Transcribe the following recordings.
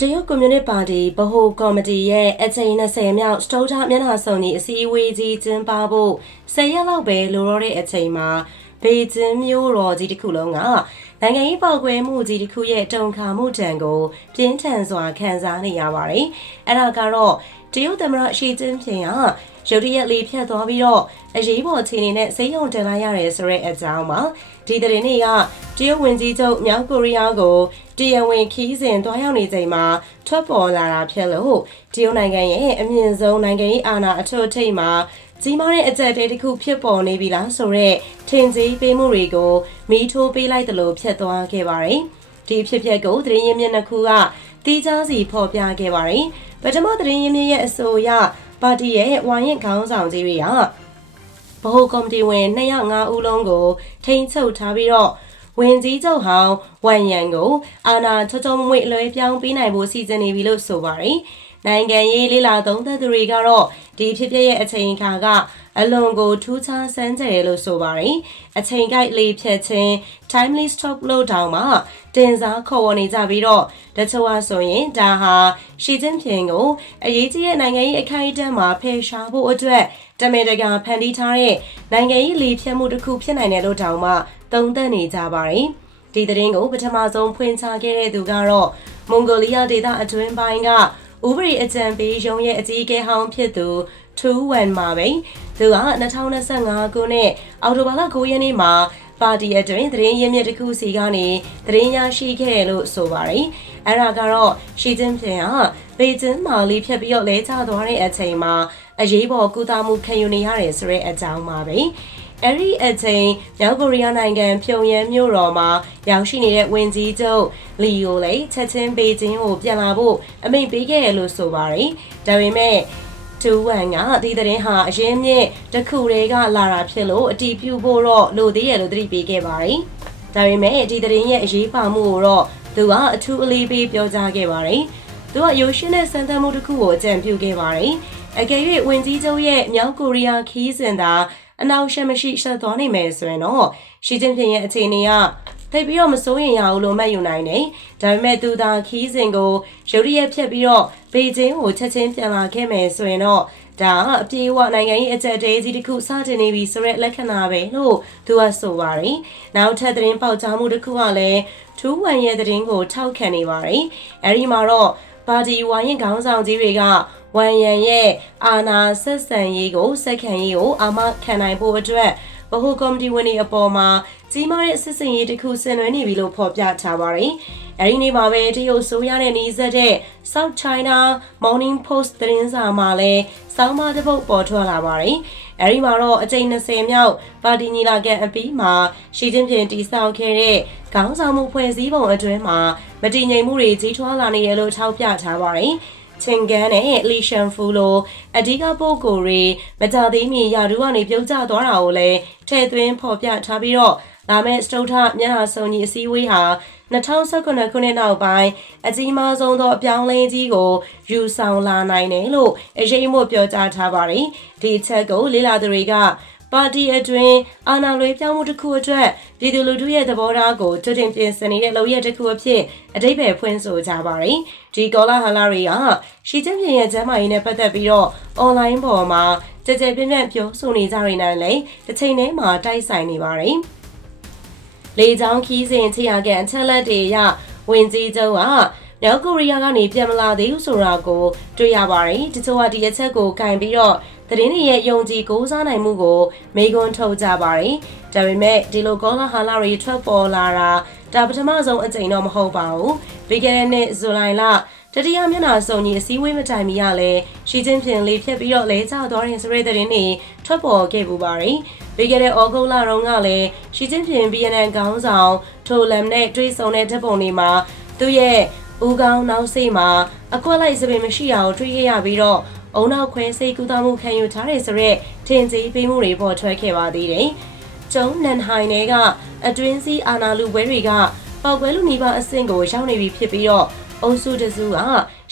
တရုတ်ကွန်မြူနစ်ပါတီဗဟိုကော်မတီရဲ့အချိန်20မြောက်စတုထမျက်နှာစုံကြီးအစည်းအဝေးကြီးကျင်းပဖို့10ရက်လောက်ပဲလိုတော့တဲ့အချိန်မှာ ဘေကျင်းမြို့တော်ကြီးတစ်ခုလုံးကနိုင်ငံရေးပေါက်ကွဲမှုကြီးတစ်ခုရဲ့တုံခါမှုတံကိုပြင်းထန်စွာခံစားနေရပါတယ်။အဲ့ဒါကတော့တရုတ်သမ္မတရှီကျင်းဖျင်ကရုတ်တရက်လေးဖြတ်သွားပြီးတော့အရေးပေါ်အခြေအနေနဲ့စိတ်ယုံတင်လိုက်ရတယ်ဆိုတဲ့အကြောင်းပါဒီတဲ့နေ့ကတရုတ်ဝင်ကြီးချုပ်မြောက်ကိုရီးယားကိုတရားဝင်ခီးစဉ်တွားရောက်နေချိန်မှာထွက်ပေါ်လာတာဖြစ်လို့တရုတ်နိုင်ငံရဲ့အမြင့်ဆုံးနိုင်ငံရေးအာဏာအထွတ်ထိပ်မှာ ကြီးမားတဲ့အကြက်တဲတစ်ခုဖြစ်ပေါ်နေပြီလားဆိုတော့ထင်ကြီးပေးမှုတွေကိုမီးထိုးပေးလိုက်တယ်လို့ဖြစ်သွားခဲ့ပါတယ်ဒီဖြစ်ပျက်ကိုသတင်းရင်းမြစ်နှစ်ခုကတီးခြားစီဖော်ပြခဲ့ပါတယ်ပထမသတင်းရင်းမြစ်ရဲ့အဆိုအရပါတီရဲ့ဝိုင်းရင်ခေါင်းဆောင်ကြီးတွေကဗဟိုကော်မတီဝင်205ဦးလုံးကို ထိန်းချုပ်ထားပြီးတော့ဝင်ကြီးချုပ်ဟောင်းဝမ်ယန်ကိုအာနာချောချောမွေ့လွှဲပြောင်းပေးနိုင်ဖို့စီစဉ်နေပြီလို့ဆိုပါတယ်။ နိုင်ငံရေးလေးလာသုံးသက်သူတွေကတော့ဒီဖြစ်ပျက်ရဲ့အချိန်အခါကအလွန်ကိုထူးခြားစမ်းကြယ်လို့ဆိုပါတယ်။အချိန်ကိုက်လေးဖြတ်ခြင်း timely stop လို့တောင်မှတင်စားခေါ်ဝေါ်နေကြပြီးတော့တချို့ဟာဆိုရင်ဒါဟာရှီကျင်းဖျင်ကိုအရေးကြီးတဲ့နိုင်ငံရေးအခိုင်အတန့်မှာဖယ်ရှားဖို့အတွက်တမင်တကာဖန်တီးထားတဲ့နိုင်ငံရေးလေဖြတ်မှုတစ်ခုဖြစ်နိုင်တယ်လို့တောင်မှသုံးသပ်နေကြပါတယ်။ဒီသတင်းကိုပထမဆုံးဖွင့်ချခဲ့တဲ့သူကတော့မွန်ဂိုလီးယားဒေသအတွင်းပိုင်းက ဥပဒေအကြံပေးရုံးရဲ့အကြီးအကဲဟောင်းဖြစ်သူထူဝမ်မာပဲသူက2025ခုနှစ်အောက်တိုဘာလ9ရက်နေ့မှာပါတီအတွင်းသတင်းရင်းမြစ်တစ်ခုစီကနေသတင်းရရှိခဲ့တယ်လို့ဆိုပါတယ်။အဲ့ဒါကတော့ရှီကျင်းဖျင်ကဘေကျင်းမာလီဖြတ်ပြီးတော့လဲကျသွားတဲ့အချိန်မှာအရေးပေါ်ကုသမှုခံယူနေရတယ်ဆိုတဲ့အကြောင်းပါပဲ။ အဲ့ဒီအချိန်မြောက်ကိုရီးယားနိုင်ငံပြုံယမ်းမြို့တော်မှာရောက်ရှိနေတဲ့ဝင်ကြီးချုပ်လီယိုလေချက်ချင်းဘေကျင်းကိုပြန်လာဖို့အမိန့်ပေးခဲ့ရလို့ဆိုပါတယ်။ဒါပေမဲ့တူဝမ်ကဒီသတင်းဟာအရင်မြင့်တစ်ခုတည်းကလာတာဖြစ်လို့အတီးပြုဖို့တော့လိုသေးရလို့သတိပေးခဲ့ပါတယ်။ဒါပေမဲ့ဒီသတင်းရဲ့အရေးပါမှုကိုတော့သူကအထူးအလေးပေးပြောကြားခဲ့ပါတယ်။သူကရိုးရှင်းတဲ့စံတမ်းမှုတစ်ခုကိုအကြံပြုခဲ့ပါတယ်။အကယ်၍ဝင်ကြီးချုပ်ရဲ့မြောက်ကိုရီးယားခီးစဉ်သာ အနောက်ရှက်မရှိဆက်သွားနိုင်မယ်ဆိုရင်တော့ရှီကျင်းဖျင်ရဲ့အခြေအနေကသိပြီးတော့မစိုးရင်ရဘူးလို့မှတ်ယူနိုင်တယ်။ဒါပေမဲ့သူသာခီးစဉ်ကိုရုတ်တရက်ဖြတ်ပြီးတော့ဘေကျင်းကိုချက်ချင်းပြန်လာခဲ့မယ်ဆိုရင်တော့ဒါအပြေအဝနိုင်ငံရေးအကြက်တဲကြီးတစ်ခုစတင်နေပြီဆိုတဲ့လက္ခဏာပဲလို့သူကဆိုပါတယ်။နောက်ထပ်သတင်းပေါက်ကြားမှုတစ်ခုကလည်းထူးဝမ်ရဲ့သတင်းကိုထောက်ခံနေပါတယ်။အဲဒီမှာတော့ပါတီဝိုင်းရင်ခေါင်းဆောင်ကြီးတွေက ဝမ်ယန်ရဲ့အာဏာဆက်ဆံရေးကိုစက်ခံရေးကိုအာမခံနိုင်ဖို့အတွက်ဗဟိုကော်မတီဝင်တွေအပေါ်မှာကြီးမားတဲ့စစ်စင်ရေးတစ်ခုဆင်နွှဲနေပြီလို့ဖော်ပြထားပါတယ်။အဲဒီနေ့မှာပဲတရုတ်ဆိုရတဲ့နေဆက်တဲ့ South China Morning Post သတင်းစာမှာလည်းစောင်းမတစ်ပုဒ်ပေါ်ထွက်လာပါတယ်။အဲဒီမှာတော့အကြိမ်20မြောက်ပါတီညီလာခံအပြီးမှာရှီကျင်းပြင်တိဆောက်ခဲ့တဲ့ခေါင်းဆောင်မှုဖွဲ့စည်းပုံအတွင်းမှာမတည်ငြိမ်မှုတွေကြီးထွားလာနေရလို့ထောက်ပြထားပါတယ်။ ချင်းကန်နဲ့လီရှန်ဖူလိုအဓိကပုဂ္ဂိုလ်တွေမကြသေးမီယာဒူကနေပြုတ်ကျသွားတာကိုလည်းထည့်သွင်းဖော်ပြထားပြီးတော့လာမယ့်စတုထမျက်နှာစုံကြီးအစည်းအဝေးဟာ2019ခုနှစ်နောက်ပိုင်းအကြီးမားဆုံးသောအပြောင်းလဲကြီးကိုယူဆောင်လာနိုင်တယ်လို့အရေးမို့ပြောကြားထားပါတယ်ဒီချက်ကိုလေးလာသူတွေက ပါတီအတွင်းအာဏာလွှဲပြောင်းမှုတစ်ခုအတွက်ပြည်သူလူထုရဲ့သဘောထားကိုတွတင်ပြင်ဆင်နေတဲ့လုပ်ရတစ်ခုအဖြစ်အတိတ်ပဲဖွင့်ဆိုကြပါတယ်။ဒီကောလာဟလာတွေကရှီကျင်းပြင်းရဲ့ကျမ်းမာရေးနဲ့ပတ်သက်ပြီးတော့ online ပေါ်မှာကြကြပြန့်ပြန့်ပြောဆိုနေကြနေတယ်လေတစ်ချိန်တည်းမှာတိုက်ဆိုင်နေပါတယ်။လေချောင်းခီးစဉ်ချရကန်အချက်လက်တွေရဝင်ကြီးချုပ်ကမြောက်ကိုရီးယားကနေပြန်မလာသေးဘူးဆိုတာကိုတွေ့ရပါတယ်။တချို့ကဒီအချက်ကိုကင်ပြီးတော့ သတင်းတွေရဲ့ယုံကြည်ကိုးစားနိုင်မှုကိုမေခွန်းထုတ်ကြပါတယ်။ဒါပေမဲ့ဒီလိုကောလာဟာလာတွေထွက်ပေါ်လာတာဒါပထမဆုံးအကြိမ်တော့မဟုတ်ပါဘူး။ပြီးခဲ့တဲ့နှစ်ဇူလိုင်လတတိယမျက်နှာစုံကြီးအစည်းအဝေးမတိုင်မီရလဲရှီချင်းဖြင်လေးဖြတ်ပြီးတော့လဲကျသွားတဲ့စရိတ်သတင်းတွေထွက်ပေါ်ခဲ့ပူပါတယ်။ပြီးခဲ့တဲ့ဩဂုတ်လတုန်းကလည်းရှီချင်းဖြင် BNN ခေါင်းဆောင်ထိုလမ်နဲ့တွေးဆုံတဲ့ဓာတ်ပုံတွေမှာသူ့ရဲ့ဦးကောင်းနောက်စိတ်မှာအကွက်လိုက်စပင်မရှိတာကိုတွေ့ရပြီးတော့ အုံနောက်ခွဲစိတ်ကူးသားမှုခံယူထားတဲ့ဆိုရက်ထင်ကြီးပေးမှုတွေပေါ်ထွက်ခဲ့ပါသေးတယ်။ကျုံနန်ဟိုင်တွေကအတွင်းစည်းအာနာလူပွဲတွေကပောက်ကွဲလူနီးပါအဆင့်ကိုရောက်နေပြီဖြစ်ပြီးတော့အုပ်စုတစုက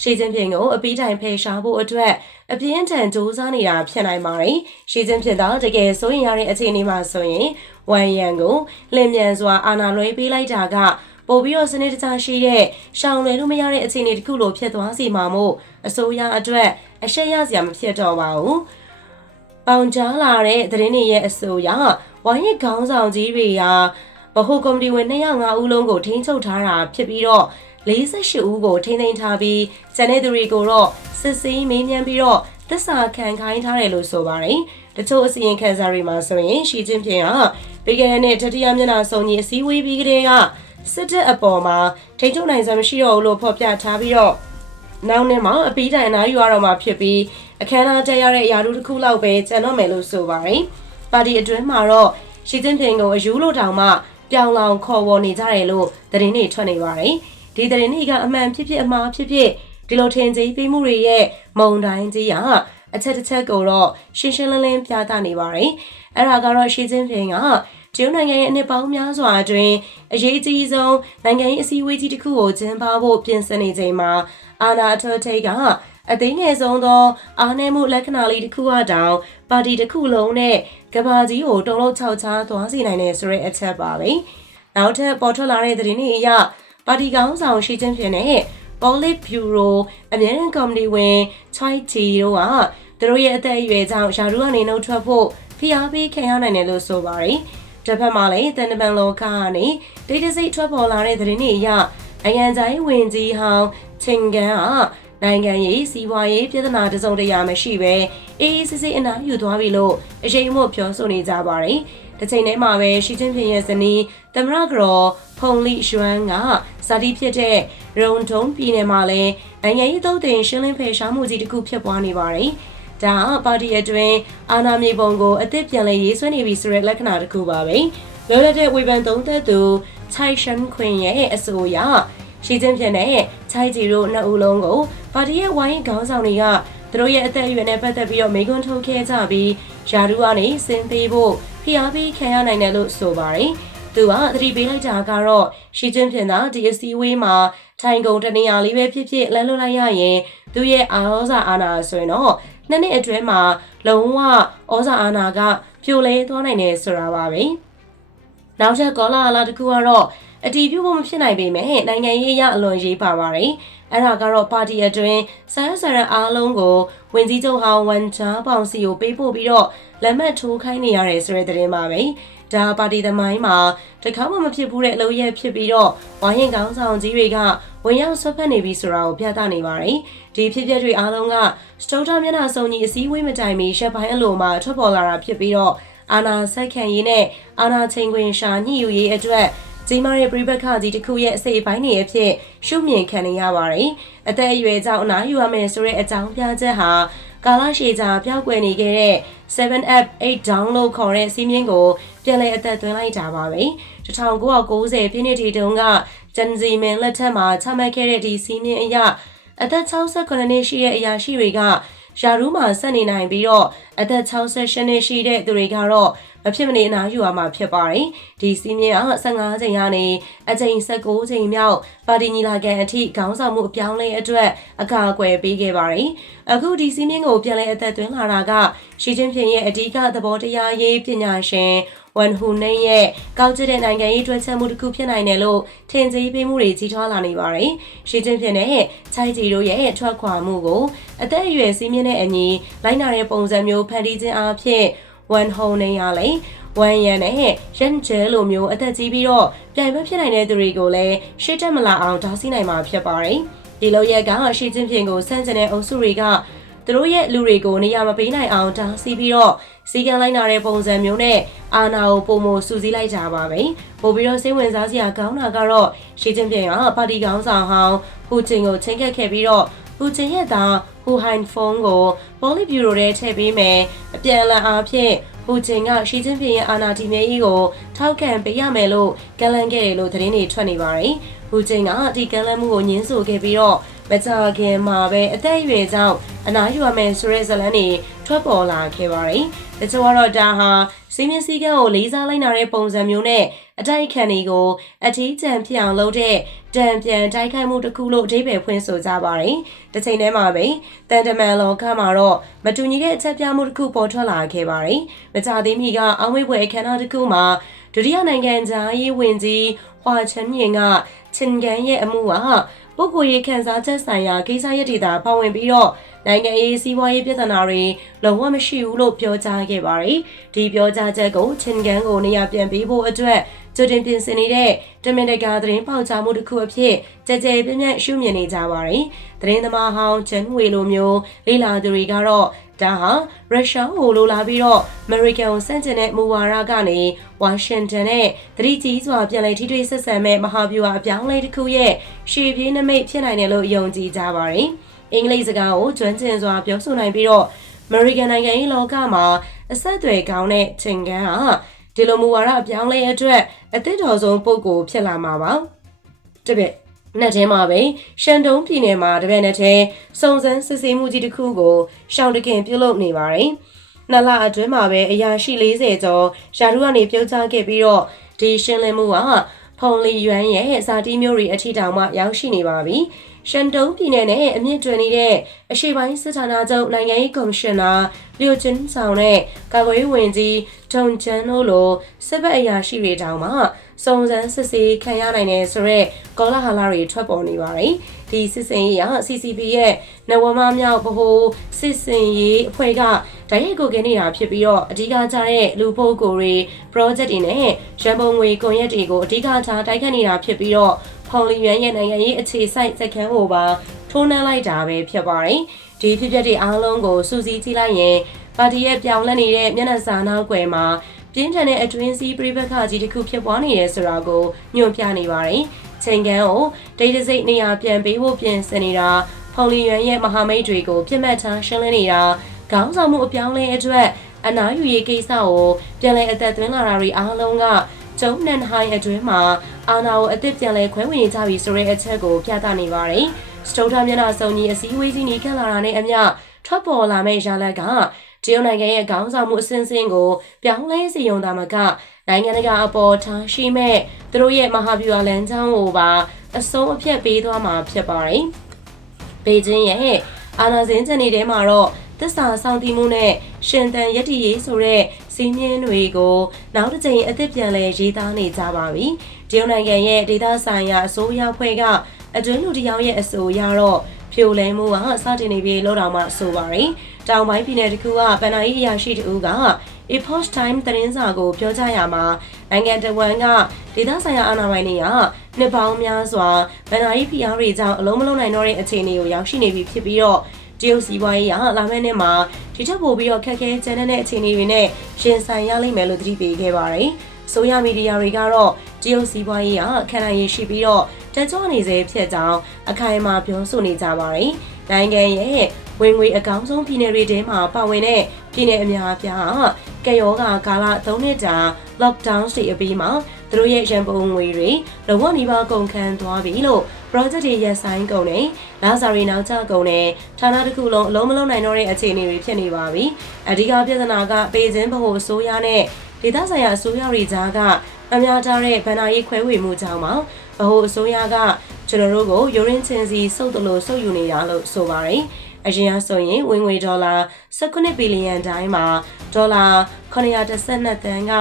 ရှေ့ချင်းပြင်ကိုအပီးတိုင်ဖယ်ရှားဖို့အတွက်အပြင်းထန်စူးစမ်းနေတာဖြစ်နိုင်ပါတယ်။ရှေ့ချင်းပြင်တော့တကယ်စိုးရင်ရတဲ့အခြေအနေမှာဆိုရင်ဝမ်ယန်ကိုလင်မြန်စွာအာဏာလွှဲပေးလိုက်တာက ပို့ပြီးတော့စနစ်တကျရှိတဲ့ရှောင်လွယ်လို့မရတဲ့အခြေအနေတစ်ခုလိုဖြစ်သွားစီမှာမို့အစိုးရအတွက်အရှက်ရစရာမဖြစ်တော့ပါဘူး။ပေါင်ကြားလာတဲ့သတင်းတွေရဲ့အဆိုအရဝိုင်းရဲ့ခေါင်းဆောင်ကြီးတွေဟာဗဟိုကော်မတီဝင်205ဦးလုံးကိုထိန်းချုပ်ထားတာဖြစ်ပြီးတော့48ဦးကိုထိန်းသိမ်းထားပြီးကျန်တဲ့သူတွေကိုတော့စစ်ဆေးမေးမြန်းပြီးတော့သစ္စာခံခိုင်းထားတယ်လို့ဆိုပါတယ်။တချို့အစီရင်ခံစာတွေမှာဆိုရင်ရှီကျင်းပြင်းကပြီးခဲ့တဲ့နှစ်တတိယမျက်နှာစုံကြီးအစည်းအဝေးပြီးကတည်းက စစ်တပ်အပေါ်မှာထိန်းချုပ်နိုင်စွမ်းမရှိတော့ဘူးလို့ဖော်ပြထားပြီးတော့နောက်နှစ်မှာအပီးတိုင်အနားယူရတော့မှာဖြစ်ပြီးအခမ်းအနားတက်ရတဲ့ယာရုတစ်ခုလောက်ပဲကျန်တော့မယ်လို့ဆိုပါတယ်။ပါတီအတွင်းမှာတော့ရှီကျင်းပြင်းကိုအယူလို့တောင်မှပြောင်းလောင်ခေါ်ဝေါ်နေကြတယ်လို့သတင်းတွေထွက်နေပါတယ်။ဒီသတင်းတွေကအမှန်ဖြစ်ဖြစ်အမှားဖြစ်ဖြစ်ဒီလိုထင်ကြီးပေးမှုတွေရဲ့မုံတိုင်းကြီးကအချက်တစ်ချက်ကိုတော့ရှင်းရှင်းလင်းလင်းပြသနေပါတယ်။အဲ့ဒါကတော့ရှီကျင်းပြင်းက ကျုံနိုင်ငံရဲ့အနှစ်ပေါင်းများစွာအတွင်းအရေးကြီးဆုံးနိုင်ငံရေးအစည်းအဝေးကြီးတစ်ခုကိုကျင်းပဖို့ပြင်ဆင်နေချိန်မှာအာနာအထက်ထိတ်ကအသိငယ်ဆုံးသောအားနည်းမှုလက္ခဏာလေးတစ်ခုအတောင်ပါတီတစ်ခုလုံးနဲ့ကဘာကြီးကိုတုံ့လုံးချောက်ချားသွားစေနိုင်တယ်ဆိုတဲ့အချက်ပါပဲ။နောက်ထပ်ပေါ်ထွက်လာတဲ့သတင်းတွေအရပါတီကောင်းဆောင်ရှိချင်းဖြစ်တဲ့ Polit Bureau အမြဲတမ်းကော်မတီဝင် Chai Chi တို့ကသူတို့ရဲ့အသက်အရွယ်ကြောင့်ယာရုကနေနှုတ်ထွက်ဖို့ဖိအားပေးခံရနိုင်တယ်လို့ဆိုပါတယ်။ တစ်ဖက်မှာလည်းတန်တပန်လောကကနေဒေတာစိတ်ထွက်ပေါ်လာတဲ့သတင်းတွေအရအရန်တိုင်းဝင်ကြီးဟောင်းချင်းကန်ကနိုင်ငံရေးစီးပွားရေးပြည်ထနာတစုံတရာမရှိပဲအေးအေးဆေးဆေးအနားယူသွားပြီလို့အချိန်မို့ပြောဆိုနေကြပါတယ်။တစ်ချိန်တည်းမှာပဲရှီချင်းဖြစ်ရဲ့ဇနီးသမရကရောဖုန်လီရွှမ်းကဇာတိဖြစ်တဲ့ရုံထုံပြည်နယ်မှာလည်းနိုင်ငံရေးသုတ်တင်ရှင်းလင်းဖယ်ရှားမှုကြီးတစ်ခုဖြစ်ပွားနေပါတယ်။ ဒါပါတီအတွင်းအာဏာမြေပုံကိုအသစ်ပြန်လည်ရေးဆွဲနေပြီဆိုတဲ့လက္ခဏာတစ်ခုပါပဲ။လောလက်တဲ့ဝေဖန်သုံးသက်သူချိုင်ရှန်ခွင်ရဲ့အဆိုအရရှီကျင်းဖြစ်တဲ့ချိုင်ဂျီတို့နှစ်ဦးလုံးကိုပါတီရဲ့ဝိုင်းခေါင်းဆောင်တွေကသူတို့ရဲ့အသက်အရွယ်နဲ့ပတ်သက်ပြီးတော့မိကွန်းထုတ်ခဲ့ကြပြီးယာဒူကနေစင်ပေးဖို့ဖိအားပေးခံရနိုင်တယ်လို့ဆိုပါတယ်။သူကသတိပေးလိုက်တာကတော့ရှီကျင်းဖြစ်တာဒီအစည်းအဝေးမှာထိုင်ကုန်တနေရာလေးပဲဖြစ်ဖြစ်လမ်းလွှတ်လိုက်ရရင်သူရဲ့အာရောစာအာနာဆိုရင်တော့ နှစ်နှစ်အတွင်းမှာလုံးဝဩဇာအာနာကပြိုလဲသွားနိုင်တယ်ဆိုတာပါပဲ။နောက်ထပ်ကောလာလာတစ်ခုကတော့အတီးပြုတ်ဖို့မဖြစ်နိုင်ပေမဲ့နိုင်ငံရေးအရအလွန်ရေးပါပါတယ်။အဲ့ဒါကတော့ပါတီအတွင်းဆန်းဆန်အားလုံးကိုဝင်ကြီးချုပ်ဟောင်းဝန်ချာပေါင်စီကိုပေးပို့ပြီးတော့လက်မှတ်ထိုးခိုင်းနေရတယ်ဆိုတဲ့သတင်းပါပဲ။ဒါပါတီသမိုင်းမှာတခါမှမဖြစ်ဘူးတဲ့အလုပ်ရဖြစ်ပြီးတော့ဝိုင်းရင်ကောင်းဆောင်ကြီးတွေက ဝင်ရောက်ဆွတ်ဖက်နေပြီဆိုတာကိုပြသနေပါတယ်။ဒီဖြစ်ပျက်တွေအားလုံးကစတိုတာမျက်နှာစုံကြီးအစည်းအဝေးမတိုင်မီရှက်ပိုင်းအလိုမှာထွက်ပေါ်လာတာဖြစ်ပြီးတော့အာနာစိုက်ခံရေးနဲ့အာနာချိန်ခွင်ရှာညှိယူရေးအတွက်ကြီးမားတဲ့ပြိပခါကြီးတစ်ခုရဲ့အစိပ်ပိုင်းတွေအဖြစ်ရှုမြင်ခံနေရပါတယ်။အသက်အရွယ်ကြောင့်အနားယူရမယ်ဆိုတဲ့အကြောင်းပြချက်ဟာကာလရှည်ကြာပြောက်ကွယ်နေခဲ့တဲ့ 7up 8 download ခေါ်တဲ့စီးမြင့်ကိုပြန်လည်အသက်သွင်းလိုက်တာပါပဲ1990ပြည့်နှစ်တီတုန်းက ဂျန်ဇီမင်လက်ထက်မှာချမှတ်ခဲ့တဲ့ဒီစီးမြင့်အရာအသက်68နှစ်ရှိတဲ့အရာရှိတွေကယာရူးမှာဆက်နေနိုင်ပြီးတော့အသက်68နှစ်ရှိတဲ့သူတွေကတော့မဖြစ်မနေအနားယူရမှာဖြစ်ပါတယ်။ဒီစီးမြင့်က15ချိန်ကနေအချိန်16ချိန်မြောက်ပါတီညီလာခံအထိခေါင်းဆောင်မှုအပြောင်းလဲအတွက်အကာအကွယ်ပေးခဲ့ပါတယ်။အခုဒီစီးမြင့်ကိုပြန်လည်အသက်သွင်းလာတာကရှီချင်းဖြင့်ရဲ့အဓိကသဘောတရားရေးပညာရှင် ဝန်ဟူနေရဲ့ကောက်ကျတဲ့နိုင်ငံရေးတွက်ချက်မှုတစ်ခုဖြစ်နိုင်တယ်လို့ထင်ကြီးပေးမှုတွေကြီးထွားလာနေပါတယ်။ရှီချင်းဖြစ်တဲ့ခြိုက်ကြီးတို့ရဲ့ထွက်ခွာမှုကိုအသက်အရွယ်စီးမြင့်တဲ့အညီလိုက်နာတဲ့ပုံစံမျိုးဖန်တီးခြင်းအဖြစ်ဝန်ဟုံနေရလေဝန်ရန်နဲ့ရန်ကျဲလိုမျိုးအသက်ကြီးပြီးတော့ပြိုင်ပွဲဖြစ်နိုင်တဲ့သူတွေကိုလည်းရှေ့တက်မလာအောင်တောင်းစီနိုင်မှာဖြစ်ပါတယ်။ဒီလိုရက်ကရှေ့ချင်းဖြင့်ကိုဆန့်ကျင်တဲ့အုပ်စုတွေက သူတို့ရဲ့လူတွေကိုနေရာမပေးနိုင်အောင်တားဆီးပြီးတော့စီကံလိုက်နာတဲ့ပုံစံမျိုးနဲ့အာနာကိုပုံမစူးစီးလိုက်ကြပါပဲပို့ပြီးတော့စိတ်ဝင်စားစရာကောင်းတာကတော့ရှီကျင်းပြင်းကပါတီကောင်းဆောင်ဟောင်းဟူချင်ကိုချင်းကက်ခဲ့ပြီးတော့ဟူချင်ရဲ့သားဟူဟိုင်ဖုန်းကိုပေါ်လီဘျူရိုထဲထည့်ပေးမယ်အပြန်အလှန်အားဖြင့်ဟူချင်ကရှီကျင်းပြင်းရဲ့အာနာတီမြေကြီးကိုထောက်ခံပေးရမယ်လို့ကန့်လန့်ခဲ့တယ်လို့သတင်းတွေထွက်နေပါတယ်ဟူချင်ကဒီကန့်လန့်မှုကိုညှင်းဆိုခဲ့ပြီးတော့မကြခင်မှာပဲအသက်အရွယ်ကြောင့်အနားယူရမယ်ဆိုတဲ့ဇလန်းတွေထွက်ပေါ်လာခဲ့ပါတယ်။တချို့ကတော့ဒါဟာစီးမင်းစည်းကမ်းကိုလေးစားလိုက်နာတဲ့ပုံစံမျိုးနဲ့အတိုက်ခံတွေကိုအထီးကျန်ဖြစ်အောင်လုပ်တဲ့တံပြန်တိုက်ခိုက်မှုတစ်ခုလို့အဓိပ္ပာယ်ဖွင့်ဆိုကြပါတယ်။တစ်ချိန်တည်းမှာပဲတန်တမန်လောကမှာတော့မတူညီတဲ့အချက်ပြမှုတစ်ခုပေါ်ထွက်လာခဲ့ပါတယ်။မကြသေးမီကအောင်းဝိပွဲအခမ်းအနားတစ်ခုမှာဒုတိယနိုင်ငံသားရေးဝန်ကြီးဟွာချန်မြင်ကချင်ကန်ရဲ့အမှုဟာ ပုဂ္ဂိုလ်ရေးခံစားချက်ဆိုင်ရာကိစ္စရပ်တွေသာပါဝင်ပြီးတော့နိုင်ငံရေးစီးပွားရေးပြဿနာတွေလုံးဝမရှိဘူးလို့ပြောကြားခဲ့ပါတယ်။ဒီပြောကြားချက်ကိုချင်ကန်ကိုနေရာပြန်ပေးဖို့အတွက်ကြိုတင်ပြင်ဆင်နေတဲ့တမင်တကာသတင်းပေါက်ကြားမှုတစ်ခုအဖြစ်ကြကြပြန့်ပြန့်ရှုမြင်နေကြပါတယ်။သတင်းသမားဟောင်းချန်ဝေလိုမျိုးလေလာသူတွေကတော့ ဒါဟာရုရှားကိုလိုလာပြီးတော့အမေရိကန်ကိုစန့်ကျင်တဲ့မူဝါဒကနေဝါရှင်တန်နဲ့သတိကြီးစွာပြန်လည်ထိတွေ့ဆက်ဆံမဲ့မဟာဗျူဟာအပြောင်းအလဲတစ်ခုရဲ့ရှေ့ပြေးနှမိတ်ဖြစ်နိုင်တယ်လို့ယုံကြည်ကြပါတယ်။အင်္ဂလိပ်စကားကိုကျွမ်းကျင်စွာပြောဆိုနိုင်ပြီးတော့အမေရိကန်နိုင်ငံရေးလောကမှာအဆက်အသွယ်ကောင်းတဲ့ချင်ကန်းဟာဒီလိုမူဝါဒအပြောင်းလဲအတွက်အသစ်တော်ဆုံးပုံကိုဖြစ်လာမှာပါ။တပည့် နှစ်ထဲမှာပဲရှန်တုံးပြည်နယ်မှာတပည့်နဲ့ထဲစုံစမ်းစစ်ဆေးမှုကြီးတစ်ခုကိုရှောင်းတခင်ပြုလုပ်နေပါတယ်။နှစ်လအတွင်းမှာပဲအရာရှိ40ကျော်ယာရုကနေပြုတ်ချခဲ့ပြီးတော့ဒီရှင်းလင်းမှုကဖုံလီယွမ်ရဲ့ဇာတိမျိုးတွေအထီတောင်မှရောက်ရှိနေပါပြီ။ ရှန်တုံးပြည်နယ်နဲ့အမြင့်တွင်နေတဲ့အရှိပိုင်းစစ်ဌာနချုပ်နိုင်ငံရေးကော်မရှင်နာလျိုကျင်းဆောင်တဲ့ကာကွယ်ရေးဝန်ကြီးထုံချန်တို့လိုစစ်ဘက်အရာရှိတွေတောင်မှစုံစမ်းစစ်ဆေးခံရနိုင်တယ်ဆိုတော့ကောလာဟာလာတွေထွက်ပေါ်နေပါတယ်။ဒီစစ်စင်ရေးက CCP ရဲ့နဝမမြောက်ဗဟိုစစ်စင်ရေးအဖွဲ့ကဓာတ်ရိုက်ကိုကင်းနေတာဖြစ်ပြီးတော့အဓိကကျတဲ့လူပုဂ္ဂိုလ်တွေ project တွေနဲ့ရန်ပုံငွေကွန်ရက်တွေကိုအဓိကထားတိုက်ခတ်နေတာဖြစ်ပြီးတော့ ဖောင်လီယန်ရဲ့နိုင်ငံရေးအခြေစိုက်စက်ခန်းကိုပါထိုးနှက်လိုက်တာပဲဖြစ်ပါတယ်။ဒီဖြစ်ပျက်တွေအားလုံးကိုစူးစီးကြည့်လိုက်ရင်ပါတီရဲ့ပြောင်းလဲနေတဲ့မျက်နှာစာနောက်ွယ်မှာပြင်းထန်တဲ့အတွင်းစည်းပြိပခါကြီးတစ်ခုဖြစ်ပွားနေရဲဆိုတာကိုညွှန်ပြနေပါတယ်။ချိန်ကန်းကိုဒိတ်တစိတ်နေရာပြန်ပေးဖို့ပြင်ဆင်နေတာဖောင်လီယန်ရဲ့မဟာမိတ်တွေကိုပြစ်မှတ်ထားရှင်းလင်းနေတာခေါင်းဆောင်မှုအပြောင်းလဲအတွက်အနာယူရေးကိစ္စကိုပြန်လည်အသက်သွင်းလာတာတွေအားလုံးကကျုံနန်ဟိုင်းအတွင်းမှာ အာနာကိုအသစ်ပြန်လဲခွဲဝင်နေကြပြီဆိုတဲ့အချက်ကိုပြသနေပါတယ်။စတိုထာမျက်နှာစုံကြီးအစည်းအဝေးကြီးနေခန့်လာတာနဲ့အမျှထွက်ပေါ်လာမယ့်ရလဒ်ကတရုတ်နိုင်ငံရဲ့ခေါင်းဆောင်မှုအစဉ်စဉ်ကိုပြောင်းလဲစေရုံသာမကနိုင်ငံတကာအပေါ်ထားရှိမဲ့သူတို့ရဲ့မဟာဗျူဟာလမ်းကြောင်းကိုပါအဆုံးအဖြတ်ပေးသွားမှာဖြစ်ပါတယ်။ဘေကျင်းရဲ့အာဏာစင်းချက်နေတဲ့မှာတော့သစ္စာဆောင်တည်မှုနဲ့ရှင်တန်ယက်တီရေးဆိုတဲ့ စီးမြင်းတွေကိုနောက်တစ်ချိန်အသစ်ပြန်လဲရေးသားနေကြပါပြီ။တရုတ်နိုင်ငံရဲ့ဒေသဆိုင်ရာအစိုးရဖွဲ့ကအတွင်းလူတယောက်ရဲ့အဆိုအရတော့ဖြိုလဲမှုကစတင်နေပြီလို့တောင်မှဆိုပါရယ်။တောင်ပိုင်းပြည်နယ်တစ်ခုကပန်နာရေးအရာရှိတဦးက Epoch Time သတင်းစာကိုပြောကြားရမှာနိုင်ငံတော်ဝန်ကဒေသဆိုင်ရာအာဏာပိုင်တွေကနှစ်ပေါင်းများစွာဗန်နာရေးဖိအားတွေကြောင့်အလုံးမလုံးနိုင်တော့တဲ့အခြေအနေကိုရောက်ရှိနေပြီဖြစ်ပြီးတော့ တရုတ်စီးပွားရေးကလာမယ့်နှစ်မှာဒီထက်ပိုပြီးတော့ခက်ခဲကျန်းတဲ့အခြေအနေတွေနဲ့ရှင်ဆိုင်ရလိမ့်မယ်လို့သတိပေးခဲ့ပါတယ်။ဆိုရမီဒီယာတွေကတော့တရုတ်စီးပွားရေးကခံနိုင်ရရှိပြီးတော့တက်ကြွနေစေဖြစ်ကြောင်းအခိုင်အမာပြောဆိုနေကြပါတယ်။နိုင်ငံရဲ့ဝင်ငွေအကောင်းဆုံးပြည်နယ်တွေထဲမှာပါဝင်တဲ့ပြည်နယ်အများအပြားကရောဂါကာလ3နှစ်ကြာ lockdown တွေအပြီးမှာ သူတို့ရဲ့ရန်ပုံငွေတွေလုံးဝနှိပါကုန်ခံသွားပြီလို့ project တွေရပ်ဆိုင်းကုန်တယ်။လာစာရီနောက်ကျကုန်တယ်။ဌာနတစ်ခုလုံးအလုံးမလုံးနိုင်တော့တဲ့အခြေအနေတွေဖြစ်နေပါပြီ။အဓိကပြဿနာကပေခြင်းဗဟိုအစိုးရနဲ့ဒေသဆိုင်ရာအစိုးရတွေကြားကအများထားတဲ့ဗန်နာရေးခွဲဝေမှုကြောင့်ပါဗဟိုအစိုးရကကျွန်တော်တို့ကိုယူရင်းချင်းစီစုပ်တလို့စုပ်ယူနေတာလို့ဆိုပါတယ်။အရင်ကဆိုရင်ဝင်ငွေဒေါ်လာ19ဘီလီယံတိုင်းမှာဒေါ်လာ912တန်းက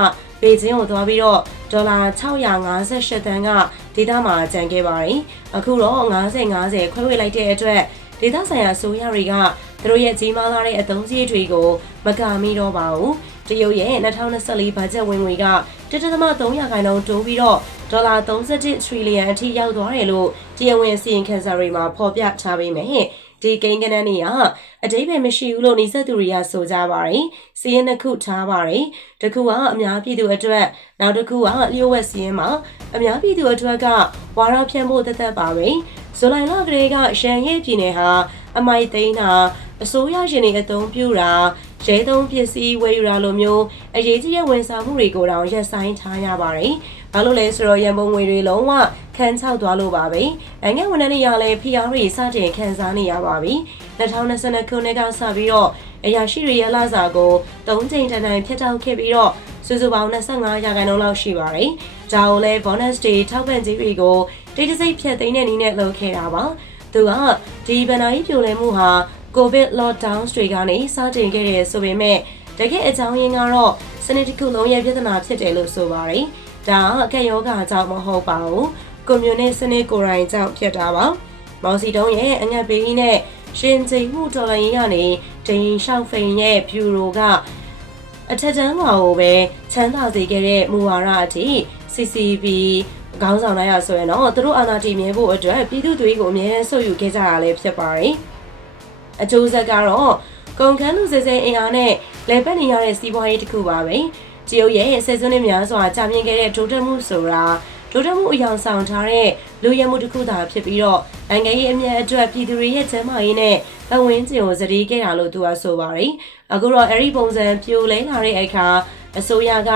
ပေကျင်းကိုသွားပြီးတော့ဒေါ်လာ658တန်းကဒေသမှာကျန်ခဲ့ပါတယ်။အခုတော့50 50ခွဲဝေလိုက်တဲ့အတွက်ဒေသဆိုင်ရာဆိုရတွေကသူတို့ရဲ့ကြီးမားလာတဲ့အသုံးစရိတ်တွေကိုမကာမိတော့ပါဘူး။တရုတ်ရဲ့2024ဘတ်ဂျက်ဝင်ငွေက1.3ရာခိုင်နှုန်းတိုးပြီးတော့ဒေါ်လာ31ထရီလီယံအထိရောက်သွားတယ်လို့တရားဝင်အစီရင်ခံစာတွေမှာဖော်ပြထားပေမဲ့ ဒီကိန်းကနန်းတွေကအတိပ္ပယ်မရှိဘူးလို့နေဆက်သူတွေကဆိုကြပါတယ်။စီးရင်တစ်ခုထားပါတယ်။တစ်ခုကအများပြည်သူအတွက်နောက်တစ်ခုကလျှို့ဝှက်စီးရင်မှာအများပြည်သူအတွက်ကဝါရဖြန့်ဖို့တသက်ပါပဲ။ဇူလိုင်လကလေးကရှန်ရဲ့ပြည်နယ်ဟာအမိုက်သိန်းတာအစိုးရရှင်တွေအသုံးပြုတာရဲသုံးပစ္စည်းဝယ်ယူတာလိုမျိုးအရေးကြီးတဲ့ဝန်ဆောင်မှုတွေကိုတောင်ရပ်ဆိုင်းထားရပါတယ်။ ဘာလို့လဲဆိုတော့ရန်ပုံငွေတွေလုံးဝခန်းချောက်သွားလို့ပါပဲ။နိုင်ငံဝန်ထမ်းတွေရလည်းဖိအားတွေစတင်ခံစားနေရပါပြီ။2022ခုနှစ်ကစပြီးတော့အရာရှိတွေရလာစာကို၃ချိန်တန်တိုင်ဖြတ်တောက်ခဲ့ပြီးတော့စုစုပေါင်း25ရာခိုင်နှုန်းလောက်ရှိပါတယ်။ဒါကိုလည်း bonus တွေထောက်ပံ့ကြေးတွေကိုတိတ်တဆိတ်ဖြတ်သိမ်းတဲ့နည်းနဲ့လုပ်ခဲ့တာပါ။သူကဒီဗန်နာကြီးပြိုလဲမှုဟာ COVID lockdowns တွေကနေစတင်ခဲ့တယ်ဆိုပေမဲ့တကယ်အကြောင်းရင်းကတော့စနစ်တစ်ခုလုံးရဲ့ပြဿနာဖြစ်တယ်လို့ဆိုပါတယ်။ ဒါကကက်ယောဂါကြောင့်မဟုတ်ပါဘူး။ကွန်မြူနစ်စနစ်ကိုယ်တိုင်ကြောင့်ဖြစ်တာပါ။မော်စီတုံးရဲ့အငတ်ပေးကြီးနဲ့ရှင်ကျိန်မှုတော်လိုင်းကနေဒိန်ရှောက်ဖိန်ရဲ့ဘျူရိုကအထက်တန်းမှာကိုပဲချမ်းသာစေခဲ့တဲ့မူဝါဒအထိ CCB ခေါင်းဆောင်လိုက်ရဆိုရင်တော့သူတို့အာဏာတည်မြဲဖို့အတွက်ပြည်သူတွေကိုအမြဲတမ်းဆုပ်ယူခဲ့ကြတာလည်းဖြစ်ပါတယ်။အကျိုးဆက်ကတော့ကုန်ခန်းလူစစဲအင်အားနဲ့လဲပတ်နေရတဲ့စီးပွားရေးတစ်ခုပါပဲ။ တရုတ်ရဲ့ဆယ်စုနှစ်များစွာကြာမြင့်ခဲ့တဲ့ဒိုတက်မှုဆိုတာဒိုတက်မှုအယောင်ဆောင်ထားတဲ့လူရဲမှုတစ်ခုသာဖြစ်ပြီးတော့နိုင်ငံရေးအမြတ်အတွက်ပြည်သူတွေရဲ့ကျန်းမာရေးနဲ့ပတ်ဝန်းကျင်ကိုစတီးခဲ့တာလို့သူကဆိုပါတယ်။အခုတော့အဲ့ဒီပုံစံပြိုလဲလာတဲ့အခါအစိုးရက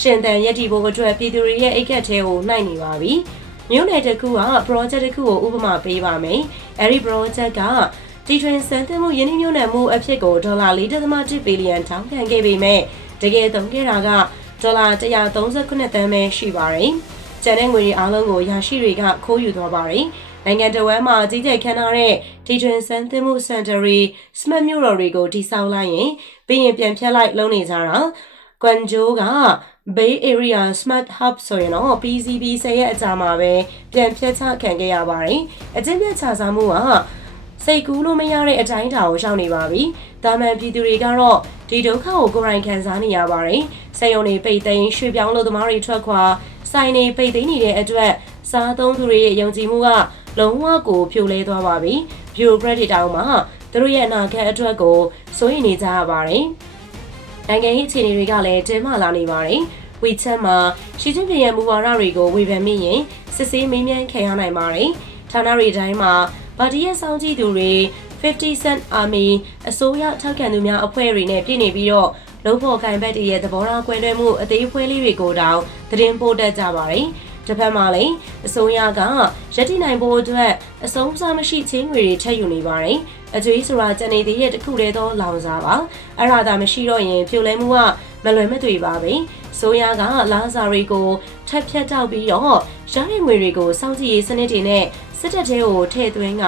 ရှင်တန်ရက်တီဖို့အတွက်ပြည်သူတွေရဲ့အိတ်ကက်သေးကိုနှိုက်နေပါပြီ။မြို့နယ်တစ်ခုက project တစ်ခုကိုဥပမာပေးပါမယ်။အဲ့ဒီ project ကတီထွင်စံသတ်မှုယင်းနှမြို့နယ်မှုအဖြစ်ကိုဒေါ်လာ4.1ဘီလီယံထောင်ခံခဲ့ပေမဲ့ တကယ်သုံးခဲ့တာကဒေါ်လာ139သန်းပဲရှိပါတယ်။ကျန်တဲ့ငွေတွေအားလုံးကိုရရှိတွေကခိုးယူသွားပါတယ်။နိုင်ငံတော်ဝန်မှာကြီးကြပ်ခမ်းနားတဲ့တီထွင်စံသတ်မှုစင်တာရီစမတ်မြို့တော်တွေကိုတိစောက်လိုက်ရင်ပြီးရင်ပြန်ဖြတ်လိုက်လုံးနေကြတာကွမ်ဂျိုးက Bay Area Smart Hub ဆိုရင်တော့ PCB 10ရက်အကြာမှာပဲပြန်ဖြတ်ချခံခဲ့ရပါတယ်။အကျဉ်းပြချစားမှုက စိတ်ကူးလို့မရတဲ့အတိုင်းအတာကိုရှောင်နေပါပြီ။တာမန်ပြည်သူတွေကတော့ဒီဒုက္ခကိုကိုယ်တိုင်ခံစားနေရပါတယ်။စိတ်ယုံတွေပိတ်သိမ်းရွှေပြောင်းလို့သမားတွေထွက်ခွာဆိုင်နေပိတ်သိမ်းနေတဲ့အတွက်စားသုံးသူတွေရဲ့ယုံကြည်မှုကလုံးဝကိုဖြိုလဲသွားပါပြီ။ bureaucratic တောင်မှသူတို့ရဲ့အနာဂတ်အတွက်ကိုစိုးရိမ်နေကြရပါတယ်။နိုင်ငံရေးအခြေအနေတွေကလည်းတင်းမာလာနေပါတယ်။ WeChat မှာရှီကျင်းပြရဲ့မူဝါဒတွေကိုဝေဖန်မိရင်စစ်ဆေးမေးမြန်းခံရနိုင်ပါတယ်။ဌာနတွေတိုင်းမှာ ပါတီရဲ့စောင့်ကြည့်သူတွေ50 Cent Army အစိုးရထောက်ခံသူများအဖွဲ့တွေနဲ့ပြည်နေပြီးတော့လုံးဖော်ကိုင်ဘက်တွေရဲ့သဘောထားကွဲလွဲမှုအသေးအဖွဲလေးတွေကိုတောင်သတင်းပို့တတ်ကြပါတယ်။တစ်ဖက်မှာလည်းအစိုးရကရည်တည်နိုင်ဖို့အတွက်အဆုံးအစမရှိချင်းငွေတွေထည့်ယူနေပါတယ်။အကျွေးဆိုတာကြံနေသေးတဲ့တစ်ခုတည်းသောလောင်စာပါ။အဲ့ဒါသာမရှိတော့ရင်ဖြိုလဲမှုကမလွယ်မသွေပါပဲ။ဆိုရကလာစာတွေကိုထပ်ဖြတ်တောက်ပြီးတော့ရတဲ့ငွေတွေကိုစောင့်ကြည့်ရေးစနစ်တွေနဲ့ စစ်တပ်ထဲကိုထည့်သွင်းက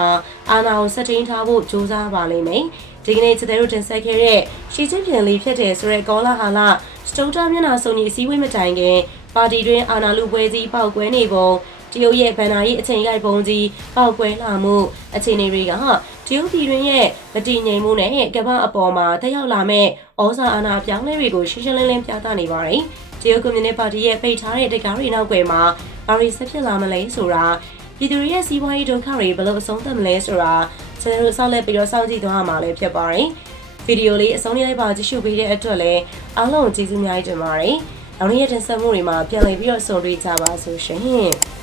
အာဏာကိုစတင်ထားဖို့ကြိုးစားပါလိမ့်မယ်။ဒီကနေ့ကျတဲ့တို့တင်ဆက်ခဲ့တဲ့ရှီချင်းပြန်လေးဖြစ်တဲ့ဆိုတဲ့ကောလာဟာလာစတုတာမျက်နှာစုံကြီးအစည်းအဝေးမတိုင်ခင်ပါတီတွင်အာဏာလူပွဲကြီးပောက်ကွဲနေပုံတရုတ်ရဲ့ဗန်နာရေးအချိန်ရိုက်ပုံကြီးပောက်ကွဲလာမှုအခြေအနေတွေကတရုတ်ပြည်တွင်ရဲ့မတည်ငြိမ်မှုနဲ့ကမ္ဘာအပေါ်မှာတက်ရောက်လာမဲ့ဩဇာအာဏာပြောင်းလဲတွေကိုရှင်းရှင်းလင်းလင်းပြသနေပါတယ်။တရုတ်ကွန်မြူနစ်ပါတီရဲ့ပိတ်ထားတဲ့တက္ကသိုလ်နောက်ွယ်မှာဘာတွေဆက်ဖြစ်လာမလဲဆိုတာ ပြည်သူတွေရဲ့စီးပွားရေးဒုက္ခတွေဘယ်လိုအဆုံးသတ်မလဲဆိုတာကျွန်တော်တို့ဆောက်လက်ပြီးတော့စောင့်ကြည့်သွားရမှာလည်းဖြစ်ပါတယ်။ဗီဒီယိုလေးအဆုံးလိုက်ပါကြည့်ရှုပေးတဲ့အတွက်လည်းအားလုံးကျေးဇူးအများကြီးတင်ပါတယ်။နောက်နေ့ရက်တင်ဆက်မှုတွေမှာပြန်လည်ပြီးတော့ဆုံတွေ့ကြပါစို့ရှင်။